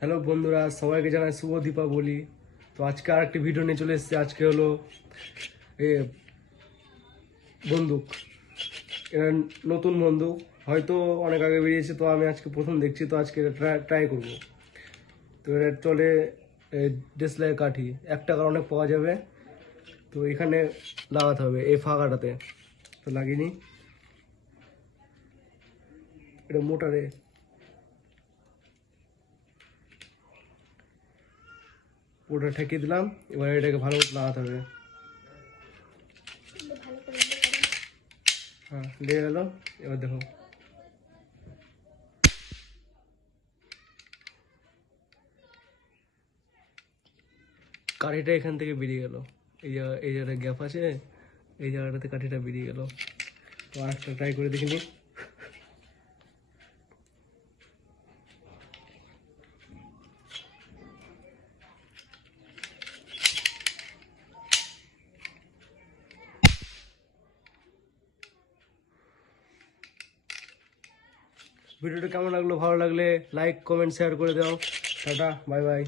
Hello বন্ধুরা, সবাইকে জানাই শুভ দীপাবলি। তো আজকে আর একটি ভিডিও নিয়ে চলে এসেছি। আজকে হলো এ বন্দুক, এটা নতুন বন্দুক, হয়তো অনেক আগে বেরিয়েছে, তো আমি আজকে প্রথম দেখছি, তো আজকে এটা ট্রাই করবো। তো এটা চলে ডিসলাইয়ের কাঠি, 1 টাকার অনেক পাওয়া যাবে। তো এখানে লাগাতে হবে এই ফাঁকাটাতে, তো লাগিনি এটা মোটারে পুরোটা ঠেকিয়ে দিলাম। এবার এটাকে ভালো করে লাগাতে হবে। হ্যাঁ, লেগে গেল। এবার দেখো, কাঠিটা এখান থেকে বেরিয়ে গেল। এই জায়গাটা গ্যাপ আছে, এই জায়গাটাতে কাঠিটা বেরিয়ে গেল। তো আরেকটা ট্রাই করে দেখিনি। ভিডিওটা কেমন লাগলো? ভালো লাগলে লাইক, কমেন্ট, শেয়ার করে দাও। Tata, bye bye.